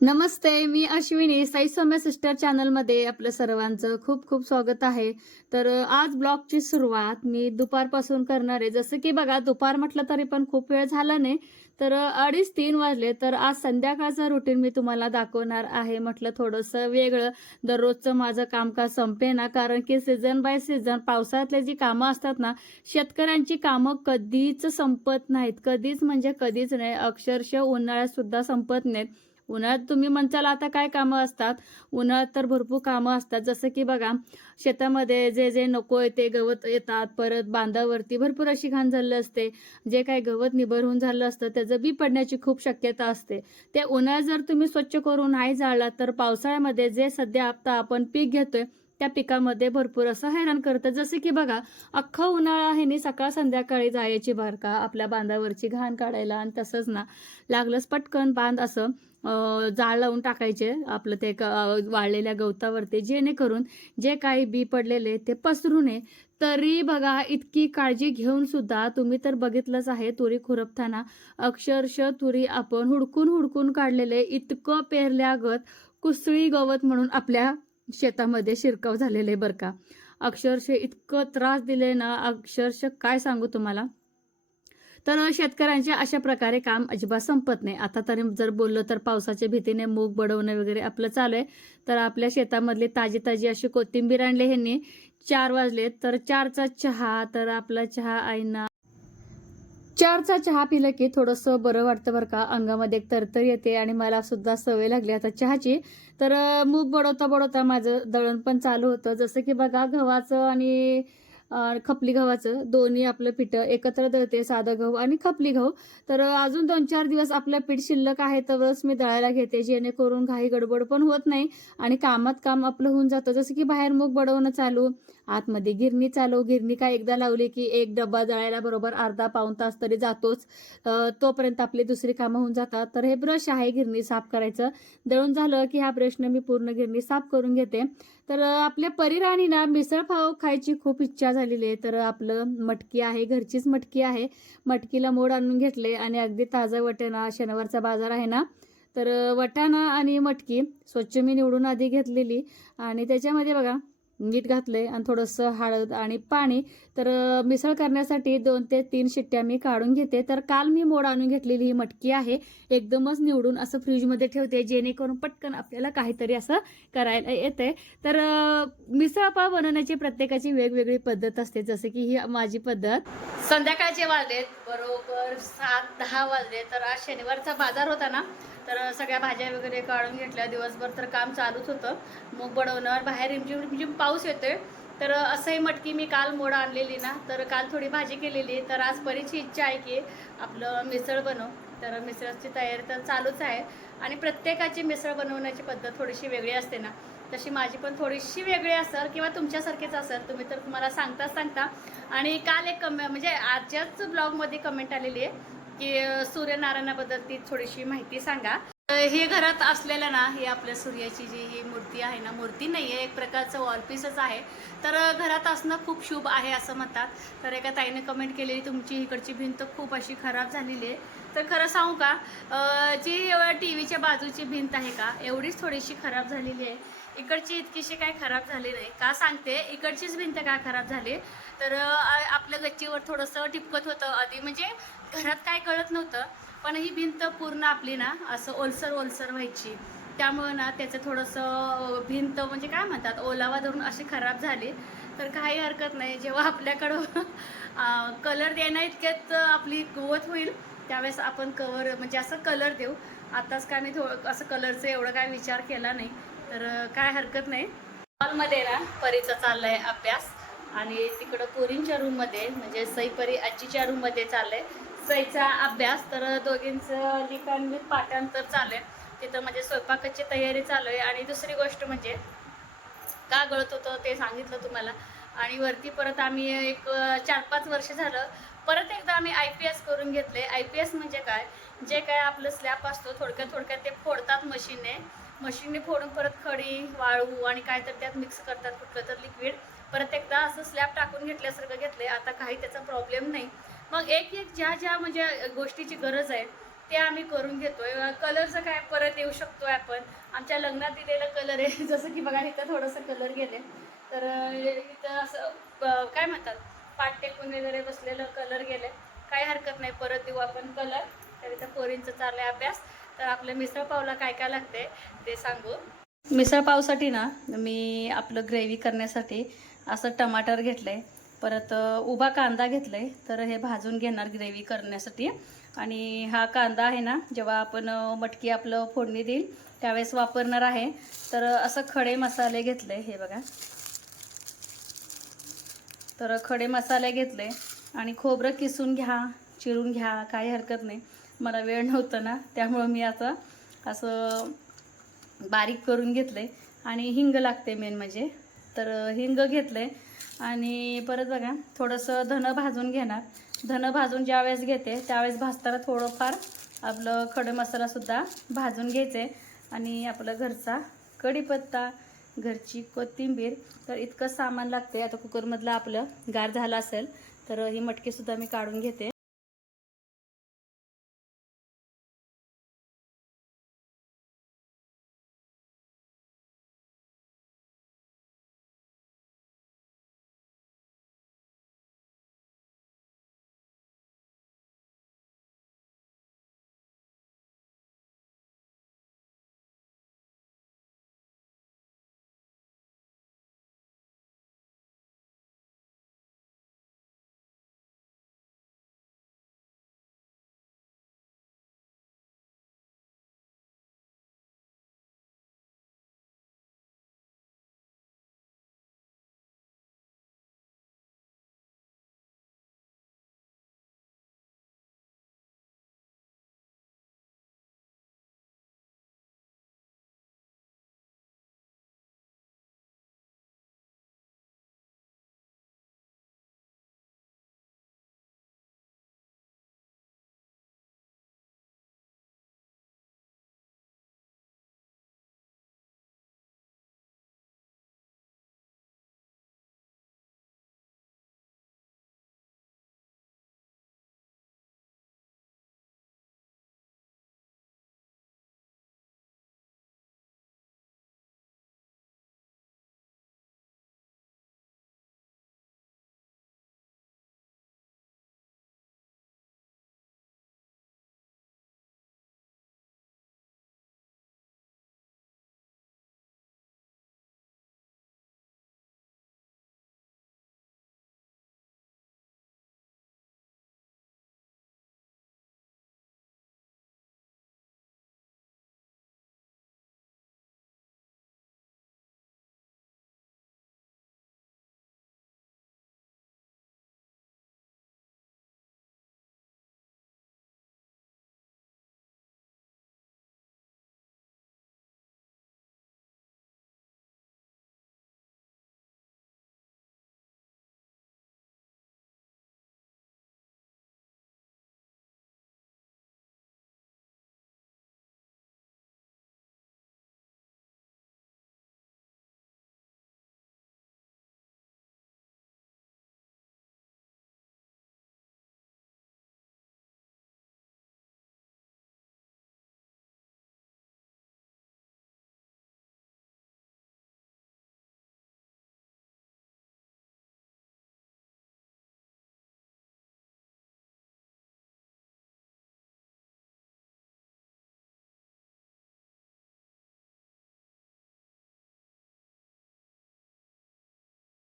नमस्ते मी अश्विनी साई सौम्य सिस्टर चॅनलमध्ये आपलं सर्वांचं खूप खूप स्वागत आहे. तर आज ब्लॉगची सुरुवात मी दुपारपासून करणार आहे. जसं की बघा दुपार म्हटलं तरी पण खूप वेळ झाला नाही. तर अडीच तीन वाजले तर आज संध्याकाळचं रुटीन मी तुम्हाला दाखवणार आहे म्हटलं थोडंसं वेगळं. दररोजचं माझं कामकाज संपे ना कारण की सीझन बाय सीझन पावसाळ्यातले जी कामं असतात ना शेतकऱ्यांची कामं कधीच संपत नाहीत. कधीच म्हणजे कधीच नाही अक्षरशः उन्हाळ्यात सुद्धा संपत नाहीत. उन्हाळ्यात तुम्ही म्हणचाल आता काय कामं असतात? उन्हाळ्यात तर भरपूर कामं असतात. जसं की बघा शेतामध्ये जे जे नको येते गवत येतात परत बांधावरती भरपूर अशी घाण झालेलं असते. जे काही गवत निबर होऊन झालं असतं त्याचं बी पडण्याची खूप शक्यता असते. ते उन्हाळ्यात जर तुम्ही स्वच्छ करून नाही जाळला तर पावसाळ्यामध्ये जे सध्या आता आपण पीक घेतोय त्या पिकामध्ये भरपूर असं हैराण करतं. जसं की बघा अख्खा उन्हाळा आहे नी सकाळ संध्याकाळी जायची बारका आपल्या बांधावरची घाण काढायला आणि तसंच ना लागलंच पटकन बांध असं. जाळ लावून टाकायचे आपलं ते क- वाळलेल्या गवतावरती. जेणेकरून जे काही बी पडलेले ते पसरू नये. तरी बघा इतकी काळजी घेऊन सुद्धा तुम्ही तर बघितलंच आहे तुरी खुरपताना. अक्षरशः तुरी आपण हुडकून हुडकून काढलेले इतकं पेरल्यागत कुसळी गवत म्हणून आपल्या शेतामध्ये शिरकाव झालेले बरं का. अक्षरशः इतकं त्रास दिले ना अक्षरशः काय सांगू तुम्हाला? तर शेतकऱ्यांचे अशा प्रकारे काम अजिबात संपत नाही. आता तरी जर बोललो तर पावसाच्या भीतीने मूग बडवणं वगैरे आपलं चालू आहे. तर आपल्या शेतामधली ताजी ताजी अशी कोथिंबीर आणली ह्यांनी. चार वाजले तर चारचा चहा तर आपला चहा आईना. चारचा चहा पिलं की थोडंसं बरं वाटतं बरं का? अंगामध्ये एक तरतर येते आणि मला सुद्धा सवय लागली आता चहाची. तर मूग बडवता बडवता माझं दळण पण चालू होतं. जसं की बघा गव्हाचं आणि खपली गव्हाचं. दोन्ही आपलं पिठं एकत्र दळते साधं गहू आणि खपली गहू. तर अजून दोन चार दिवस आपलं पीठ शिल्लक आहे तरच मी दळायला घेते. जेणेकरून घाई गडबड पण होत नाही आणि कामात काम आपलं होऊन जातं. जसं की बाहेर मूग बडवणं चालू आतमध्ये गिरणी चालव. गिरणी काय एकदा लावली की एक डब्बा जळायला बरोबर अर्धा पाऊण तास तरी जातोच. तोपर्यंत आपली दुसरी कामं होऊन जातात. तर हे ब्रश आहे गिरणी साफ करायचं. दळून झालं की ह्या ब्रशनं मी पूर्ण गिरणी साफ करून घेते. तर आपल्या परिराणीना मिसळफाव खायची खूप इच्छा झालेली आहे. तर आपलं मटकी आहे घरचीच मटकी आहे. मटकीला मोड आणून घेतले आणि अगदी ताजं वटेना शनिवारचा बाजार आहे ना? तर वटाणा आणि मटकी स्वच्छ मी निवडून आधी घेतलेली. आणि त्याच्यामध्ये बघा मीठ घातले आणि थोडंसं हळद आणि पाणी तर मिसळ करण्यासाठी दोन ते तीन शिट्ट्या मी काढून घेते. तर काल मी मोड आणून घेतलेली ही मटकी आहे. एकदमच निवडून असं फ्रीजमध्ये ठेवते जेणेकरून पटकन आपल्याला काहीतरी असं करायला येते. तर मिसळपाव बनवण्याची प्रत्येकाची वेगवेगळी पद्धत असते. जसं की ही माझी पद्धत. संध्याकाळचे वाजलेत बरोबर सात दहा वाजले. तर आज शनिवारचा बाजार होता ना तर सगळ्या भाज्या वगैरे काढून घेतल्या. दिवसभर तर काम चालूच होतं. मग बनवणार बाहेर रिमझिम रिमझिम पाऊस येतोय. तर असंही मटकी मी काल मोड आणलेली ना तर काल थोडी भाजी केलेली तर आज बरीचशी इच्छा आहे की आपलं मिसळ बनव. तर मिसळची तयारी तर चालूच आहे. आणि प्रत्येकाची मिसळ बनवण्याची पद्धत थोडीशी वेगळी असते ना. तशी माझी पण थोडीशी वेगळी असेल किंवा तुमच्यासारखीच असेल तुम्ही तर तुम्हाला सांगताच सांगता. आणि काल एक कमे म्हणजे आजच्याच ब्लॉगमध्ये कमेंट आलेली आहे की सूर्यनारायणाबद्दल ती थोडीशी माहिती सांगा. हे घरात असलेलं ना ही आपल्या सूर्याची जी ही मूर्ती आहे ना मूर्ती नाही आहे एक प्रकारचं वॉलपीसच आहे. तर घरात असणं खूप शुभ आहे असं म्हणतात. तर एका ताईने कमेंट केलेली तुमची इकडची भिंत खूप अशी खराब झालेली आहे. तर खरं सांगू का जी जी टी व्हीच्या बाजूची भिंत आहे का एवढीच थोडीशी खराब झालेली आहे. इकडची इतकीशी काय खराब झाली नाही. का सांगते इकडचीच भिंत काय खराब झाली? तर आपल्या गच्चीवर थोडंसं टिपकत होतं. आधी म्हणजे घरात काय कळत नव्हतं. पण ही भिंत पूर्ण आपली ना असं ओलसर ओलसर व्हायची. त्यामुळं ना त्याचं थोडंसं भिंत म्हणजे काय म्हणतात ओलावा धरून अशी खराब झाली. तर काही हरकत नाही. जेव्हा आपल्याकडं कलर देण्या इतक्यात आपली गोवत होईल त्यावेळेस आपण कवर म्हणजे असं कलर देऊ. आताच काय मी थोडं असं कलरचं एवढं काय विचार केला नाही. तर काय हरकत नाही. हॉलमध्ये ना परीचा चाललाय अभ्यास. आणि तिकडं पोरींच्या रूममध्ये म्हणजे सई परी आजीच्या रूममध्ये चाललंय. सईचा अभ्यास तर दोघींचं लिखाण विथ पाठांतर आहे तिथं म्हणजे स्वयंपाकाची तयारी चालू आहे आणि दुसरी गोष्ट म्हणजे का गळत होतं ते सांगितलं तुम्हाला. आणि वरती परत आम्ही एक चार पाच वर्ष झालं. परत एकदा आम्ही आय पी एस करून घेतले आय पी एस म्हणजे काय? जे काय आपलं स्लॅब असतो थोडक्यात थोडक्यात ते फोडतात मशीनने. मशीनने फोडून परत खडी वाळू आणि काय तर त्यात मिक्स करतात कुठलं तर लिक्विड परत एकदा असं स्लॅब टाकून घेतल्यासारखं घेतले आता काही त्याचा प्रॉब्लेम नाही. मग एक एक ज्या ज्या म्हणजे गोष्टीची गरज आहे ते आम्ही करून घेतोय. कलरचं काय परत येऊ शकतोय आपण. आमच्या लग्नात दिलेला कलर आहे. जसं की बघा इथं थोडंसं कलर गेले. तर इथं असं काय म्हणतात? पाट टेकून वगैरे बसलेलं कलर गेले. काही हरकत नाही. परत देऊ आपण कलर तर इथं पोरींचं चाललंय अभ्यास. तर आपल्या मिसळ पावला काय काय लागते ते सांगू. मिसळ पावसाठी ना मी आपलं ग्रेव्ही करण्यासाठी असं टमाटर घेतलंय. परत उभा कांदा आहे तर हे भाजून घेणार ग्रेव्ही करण्यासाठी. आणि हा कांदा आहे ना जेव्हा आपण मटकी आपलं फोडणी देईल त्यावेळेस वापरणार आहे. तर असं खडे मसाले घेतले हे बघा. तर खडे मसाले घेतले. आणि खोबरं किसून घ्या चिरून घ्या काही हरकत नाही. मला वेळ नव्हतं ना त्यामुळं मी आता असं बारीक करून घेतले आणि हिंग लागते मेन म्हणजे. तर हिंग घेतलं आहे आणि परत बघा थोडंसं धनं भाजून घेणार. धनं भाजून ज्यावेळेस घेते त्यावेळेस भाजताना थोडंफार आपलं खडे मसालासुद्धा भाजून घ्यायचे. आणि आपलं घरचा कढीपत्ता घरची कोथिंबीर तर इतकं सामान लागते आता कुकरमधलं आपलं गार झालं असेल तर ही मटकीसुद्धा मी काढून घेते.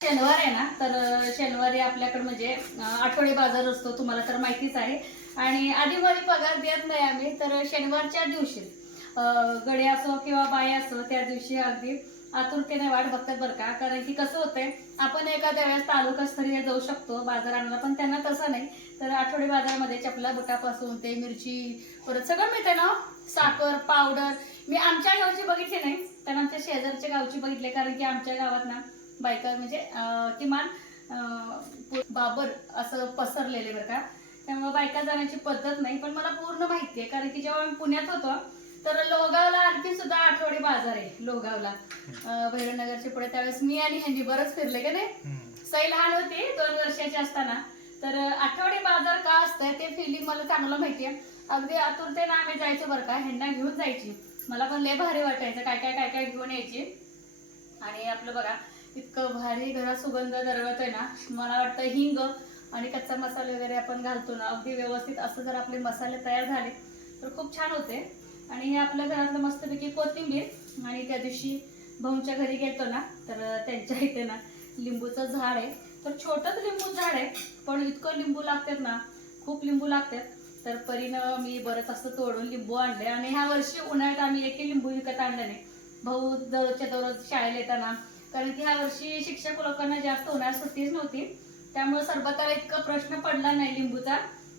शनिवार आहे ना तर शनिवारी आपल्याकडे म्हणजे आठवडे बाजार असतो तुम्हाला तर माहितीच आहे. आणि आधीमध्ये पगार देत नाही आम्ही तर शनिवारच्या दिवशी गडे असो किंवा बाई असो त्या दिवशी अगदी आतुरतेने वाट बघतात बरं का. कारण की कसं होतंय आपण एखाद्या वेळेस तालुकास्तरीय जाऊ शकतो बाजार आणायला पण त्यांना तसं नाही. तर आठवडी बाजारामध्ये चपला बुटापासून ते मिरची परत सगळं मिळते ना हो. साखर पावडर. मी आमच्या गावची बघितली नाही तर आमच्या शेजारच्या गावची बघितले कारण की आमच्या गावात ना बायका म्हणजे किमान बाबर असं पसरलेले बरं का. त्यामुळे बायका जाण्याची पद्धत नाही पण मला पूर्ण माहिती आहे. कारण की जेव्हा आम्ही पुण्यात होतो तर लोगावला आणखी सुद्धा आठवडी बाजार आहे लोगावला भैरवनगरच्या पुढे त्यावेळेस मी आणि ह्यांनी बरंच फिरले का नाही? सई लहान होती दोन वर्षाची असताना. तर आठवडी बाजार का असतंय ते फिलिंग मला चांगलं माहिती आहे. अगदी आतुरतेनं आम्ही जायचो बरं का ह्यांना घेऊन जायची. मला पण लय भारी वाटायचं काय काय काय काय घेऊन यायची. आणि आपलं बघा इतकं भारी घरात सुगंध दरवळतोय ना. मला वाटतं हिंग आणि कच्चा मसाला वगैरे आपण घालतो ना. अगदी व्यवस्थित असं जर आपले मसाले तयार झाले तर खूप छान होते. आणि हे आपल्या घरातलं मस्तपैकी कोथिंबीर आणि त्या दिवशी भाऊंच्या घरी गेलतो ना तर त्यांच्या इथे ना लिंबूचं झाड आहे. तर छोटंच लिंबू झाड आहे पण इतकं लिंबू लागतात ना खूप लिंबू लागतात. तर परीनं मी बरंच असं तोडून लिंबू आणले. आणि ह्या वर्षी उन्हाळ्यात आम्ही एकही लिंबू विकत आणलं नाही. भाऊ दररोजच्या दररोज शाळेला येताना कारण की ह्या वर्षी शिक्षक लोकांना जास्त होणार सुट्टीच नव्हती. त्यामुळे सरबताला इतका प्रश्न पडला नाही लिंबूचा.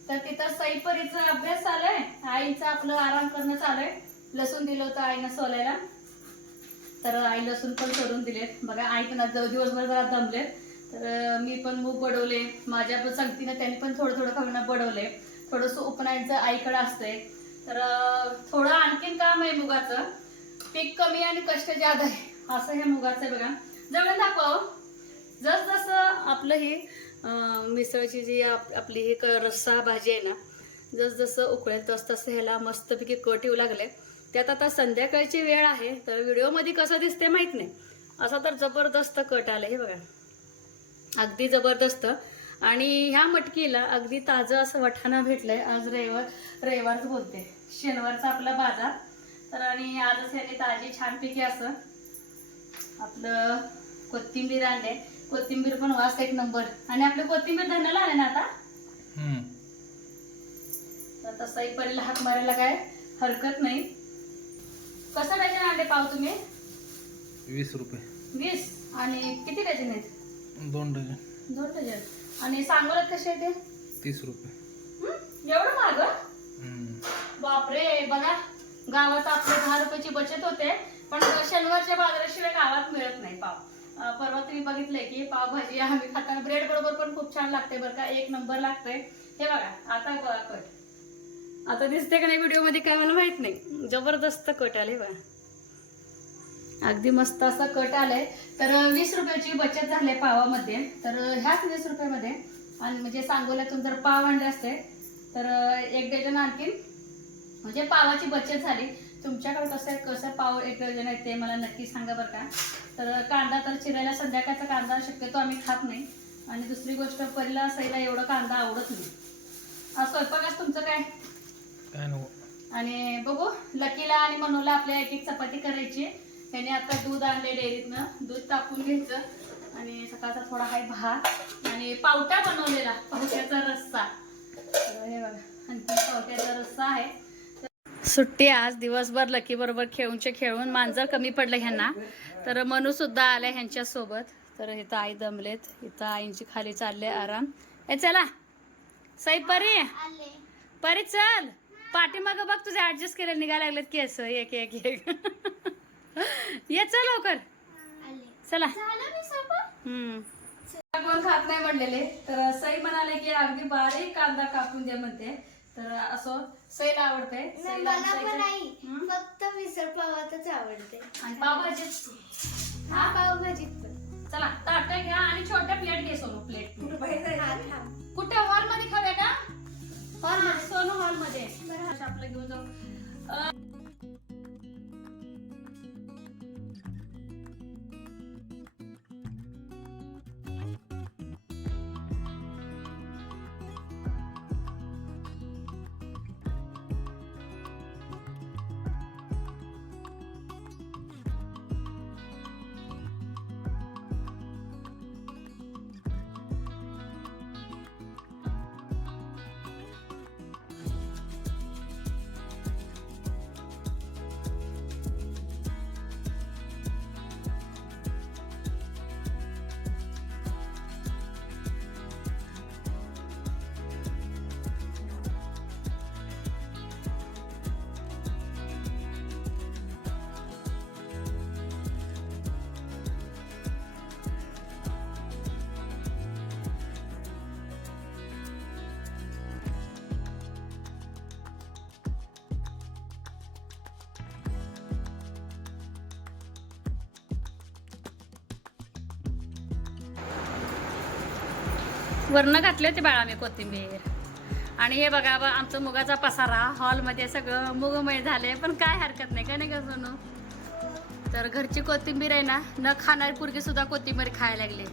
तर तिथं सईपरीचा अभ्यास आलाय आईचा आपलं आराम करणं चालू आहे लसूण दिलं होतं आईनं सोलायला. तर आई लसूण पण सोडून दिलेत. बघा आई पण आज दिवसभर जरा दमलेत. तर मी पण मूग बडवले. माझ्या पण संगतीनं त्यांनी पण थोडं थोडं खाऊन बडवले. थोडंसं उपनायचं आईकडे असतंय. तर थोडं आणखीन काम आहे मुगाचं. पीक कमी आणि कष्ट ज्यादा आहे असं हे मुगाचं बघा. जवळ दाखव जस जसं आपलं हे मिसळची जी आप- आपली ही क- रस्सा भाजी आहे ना जस जसं उकळेल तस तसं ह्याला मस्तपैकी कट येऊ लागले. त्यात आता संध्याकाळची वेळ आहे तर व्हिडिओमध्ये कसं दिसते माहीत नाही. असा तर जबरदस्त कट आलं हे बघा. अगदी जबरदस्त. आणि ह्या मटकीला अगदी ताजं असं वठाणा भेटलंय. आज रविवार रविवारच बोलते. शनिवारचा आपला बाजार. तर आणि आजच ह्याने ताजी छानपैकी असं आपलं कोथिंबीर आणले. कोथिंबीर पण वास एक नंबर. आणि आपलं कोथिंबीर धन्याला आले ना आता? हम्म. तर आता सईपरीला हात मारायला काय हरकत नाही. कसं डझन आणले पाव तुम्ही? वीस रुपये. वीस. आणि किती डझन आहेत? दोन डझन. दोन डझन. आणि सांगोल्यात कसे आहे ते? तीस रुपये? एवढं महाग. बापरे बघा. गावात आपले दहा रुपयाची बचत होते पण शनिवारच्या बाजाराशिवाय गावात मिळत नाही पाव. परवा तुम्ही बघितलंय की पावभाजी आम्ही खाताना ब्रेड बरोबर पण खूप छान लागते बरं का एक नंबर लागतंय. हे बघा आता बघा कट. आता दिसते का नाही व्हिडिओमध्ये काय मला माहीत नाही. जबरदस्त कट आले बघा. अगदी मस्त असा कट आलाय. तर वीस रुपयाची बचत झाली पावामध्ये. तर ह्याच वीस रुपयामध्ये आणि म्हणजे सांगोल्यातून जर पाव आणले असते तर एक डझन आणखीन म्हणजे पावाची बचत झाली. तुमच्याकडे कसं कसं पाव एक डझन आहे ते मला नक्की सांगा बरं का. तर कांदा तर चिरायला संध्याकाळचा कांदा शक्यतो आम्ही खात नाही. आणि दुसरी गोष्ट पहिला सईला एवढं कांदा आवडत नाही. आज स्वयंपाक आज तुमचं काय? काय नको. आणि बघू लकीला आणि मनूला आपल्या एक एक चपाती करायची त्याने आता दूध आणले डेअरीतनं. दूध तापून घ्यायचं. आणि सकाळचा थोडा हाय भात. आणि पावटा बनवलेला पावट्याचा रस्सा. हे बघा आणखी पावट्याचा रस्सा आहे. सुट्टी आज दिवसभर लकी बरोबर खेळूनचे खेळून मांजर कमी पडलं ह्यांना. तर मनू सुद्धा आल्या ह्यांच्या सोबत. तर इथं आई दमलेत. इथं आईंची खाली चालले आराम. ए चला. सई परी. परी चल. पाठीमागं बघ तुझे ऍडजस्ट केले निघायला लागलेत की असं एक एक एक. ये चल लवकर. चला. हम्म. कोण खात नाही म्हणलेले. तर सई म्हणाले की अगदी बारीक कांदा कापून दे म्हणते. तर असो सईला आवडते. नाही, मला पण नाही. हं? फक्त मिसळ पावातच आवडते. आणि पावभाजी हा पावभाजीत पण चला ताटं घ्या आणि छोट्या प्लेट घे सोनू प्लेट. हा, थांब. कुठे? हॉलमध्ये खाव्या का? हॉलमध्ये सोनू हॉलमध्ये आपलं घेऊन जाऊ. वरण घातले होते बाळा मी कोथिंबीर. आणि हे बघा बा आमचं मुगाचा पसारा हॉलमध्ये सगळं मुगमय झाले पण काय हरकत नाही का नाही का सोनू? तर घरची कोथिंबीर आहे ना न खाणारी पुरगी सुद्धा कोथिंबीर खायला लागली.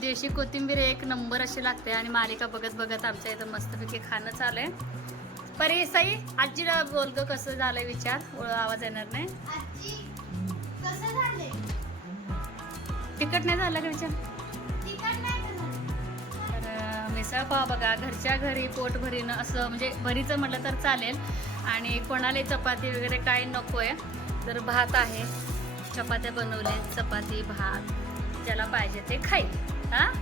देशी कोथिंबीर एक नंबर अशी लागते आणि मालिका बघत बघत आमच्या इथं मस्तपैकी खाणं चालू आहे परी साई आजीला बोल ग कसं झालंय विचार? आवाज येणार नाही? झाले तिकट नाही झालं का विचार? अं, मिसळ बघा घरच्या घरी पोट भरीनं असं म्हणजे भरीचं म्हटलं तर चालेल. आणि कोणाला चपाती वगैरे काही नको आहे तर भात आहे. चपात्या बनवले चपाती भात ज्याला पाहिजे ते खाईल. हां?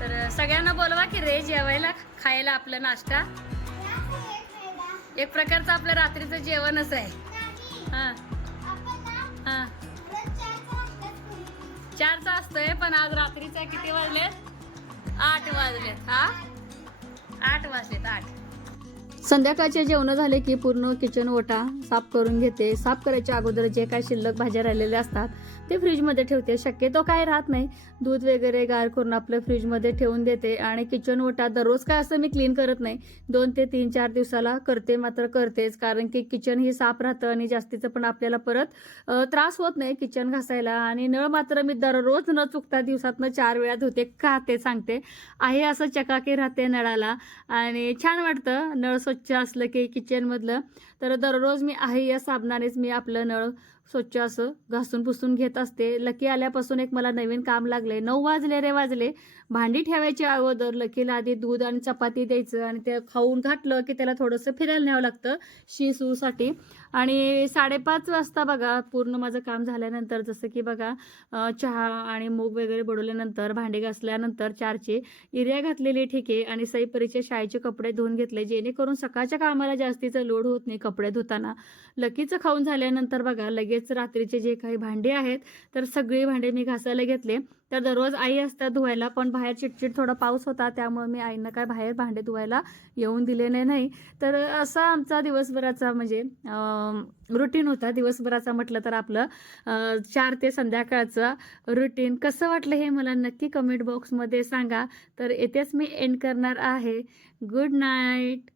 तर सगळ्यांना बोलवा की रे जेवायला खायला आपलं नाश्ता. एक प्रकारचं आपलं रात्रीचं जेवणच आहे. हां. हां. चारचा असतोय पण आज रात्रीचा किती वाजलेत आठ वाजलेत हा? आठ वाजलेत आठ. संध्याकाळचे जेवण झाले की पूर्ण किचन ओटा साफ करून घेते. साफ करायच्या अगोदर जे काय शिल्लक भाज्या राहिलेल्या असतात ते फ्रीजमध्ये ठेवते. शक्यतो काय राहत नाही. दूध वगैरे गार करून आपलं फ्रीजमध्ये ठेवून देते आणि किचन ओटा दररोज काय असं मी क्लीन करत नाही. दोन ते तीन चार दिवसाला करते मात्र करतेच. कारण की किचन ही साफ राहतं आणि जास्तीचं पण आपल्याला परत त्रास होत नाही किचन घासायला. आणि नळ मात्र मी दररोज न चुकता दिवसातनं चार वेळा धुते का ते सांगते. आहे असं चकाकी राहते नळाला. आणि छान वाटतं नळ स्वच्छ असलं की किचनमधलं तर दररोज मी आहे या साबणानेच मी आपलं नळ स्वच्छ असं घासून पुसून घेत असते. लकी आल्यापासून एक मला नवीन काम लागले नऊ वाजले रे वाजले. भांडी ठेवायच्या अगोदर लकीला आधी दूध आणि चपाती द्यायचं आणि ते खाऊन घातलं की त्याला थोडंसं फिरायला न्यावं लागतं. शिसूसाठी आणि साडेपाच वाजता बघा पूर्ण माझं काम झाल्यानंतर जसं की बघा चहा आणि मूग वगैरे बुडवल्यानंतर भांडे घासल्यानंतर चारचे इर्या घातलेले ठिके आणि सईपरीचे शाळेचे कपडे धुवून घेतले जेणेकरून सकाळच्या कामाला जास्तीचं लोड होत नाही कपडे धुताना. लकीचं खाऊन झाल्यानंतर बघा लगेच रात्रीचे जे काही भांडे आहेत तर सगळी भांडे मी घासायला घेतले. तर दररोज आई असतात धुवायला पण बाहेर चिटचिट थोडा पाऊस होता त्यामुळे मी आईनं काय बाहेर भांडे धुवायला येऊन दिले नाही. तर असा आमचा दिवसभराचा म्हणजे रुटीन होता. दिवसभराचा म्हटलं तर आपलं चार ते संध्याकाळचं रुटीन कसं वाटलं हे मला नक्की कमेंट बॉक्समध्ये सांगा. तर येथेच मी एंड करणार आहे. Good night